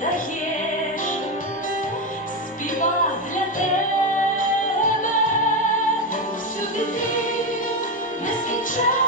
даєш, співа для тебе всюди ти не скінчаєш.